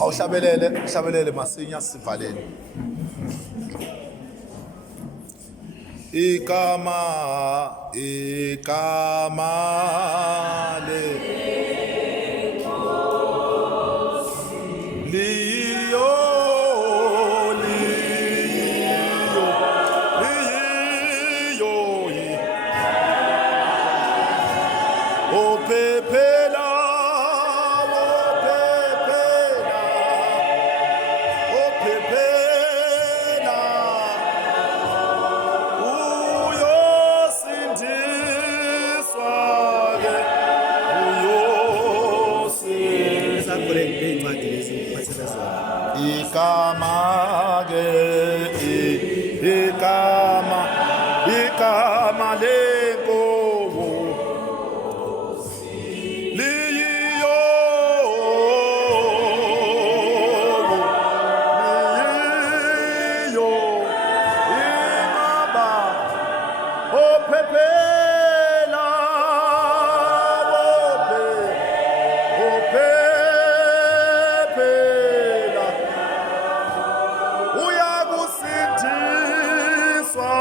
awuhlabelele masinya sivalele. Igama le liyo ophephela igama lenkomo liyo ingaba ophephela uyakusindiswa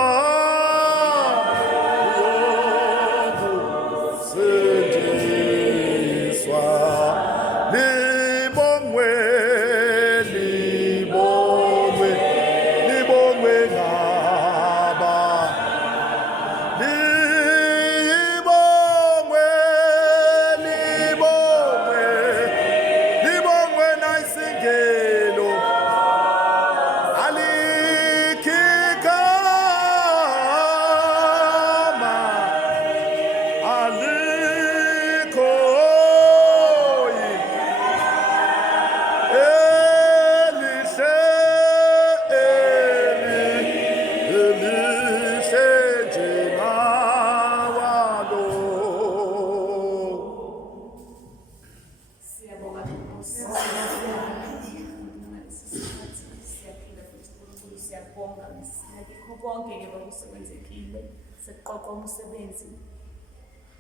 konke ke baba usebenzekile sekuqoqwa umsebenzi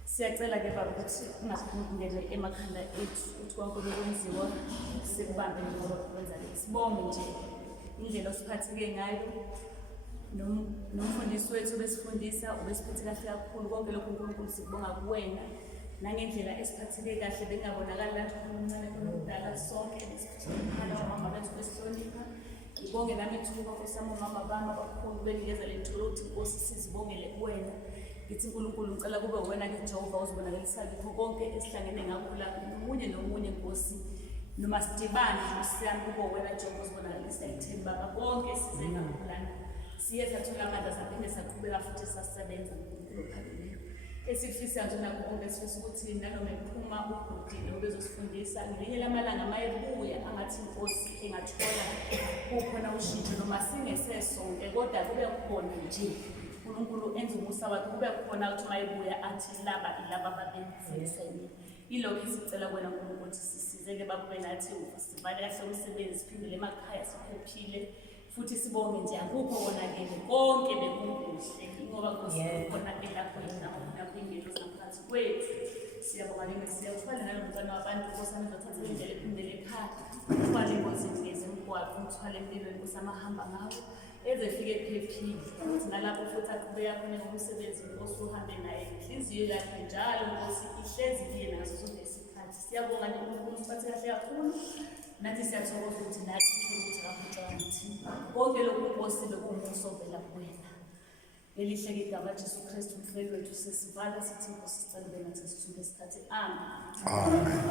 siyacela ke baba ukuthi ungasingene emakhanda ethu ukuthi konke lokwenziwa sikubambe ngoba kwenza lesibonge nje indlela osiphatheke ngayo nomfundisi wethu besifundisa ubesiphethe kahle kakhulu konke lokho uNkulunkulu sikubonga kuwena nangendlela esiphatheke kahle bengabonakala lapho omncane kunokudala sonke besiphathekala mama bethu besihlonipha. Ngibonge nami ithuba kusama mama bami abakhulu benikeza le ntolo ukuthi Nkosi sizibongele kuwena ngithi uNkulunkulu ngicela kube wena ke Jehova uzibonakalisayo kukho konke esihlangene ngakho la nomunye Nkosi noma sidibane siyami kube wena Jehova uzibonakalisa ekutheni baba konke size ngakulana siye sathola amandla saphinde saqhubeka futhi sasebenza ngoNkulunkulu phakeme esifisa nje nakho konke esifisa ukuthi nanoma ephuma ubudile obezosifundisa ngelinye lamalanga mayebuya angathi Nkosi engathola kukhona ushintsho noma singesesonke kodwa kube khona nje uNkulunkulu enze umusa wakhe kube khona ukuthi mayebuya athi ilaba babenzisa yini ilokho sicela kwena uNkulunkulu ukuthi sisizeke bakube nathi ufestivali kahle umsebenzi siphindele emakhaya siphephile futhi sibonge nje akukho konakele konke bekukuhle ngoba Nkosi khona ke lapho lapho ingelo ngaphansi kwethu siyabonga ke siyafana nalomntwana wabantu Nkosi amezothatha indlela ephindele ekhaya ufale Nkosi ngezimgwaqo umthwale empilweni Nkosi amahamba ngawo ezefike ephephile ukuthi nalapho futhi aqhubeka khona ngomsebenzi Nkosi uhambe naye inhliziyo yakhe njalo Nkosi ihlezi iye nazo zonke isikhathi siyabonga nje uNkulunkulu siphathe kahle kakhulu nathi siyathokoza ukuthi nathi ukuthi kakhulu konke lokhu Nkosi bekumuso ovela kuwena elihle ke igama Jesu Kristu umfeli wethu sesivala sithi Nkosi sicela nathi sithule isikhathi amen.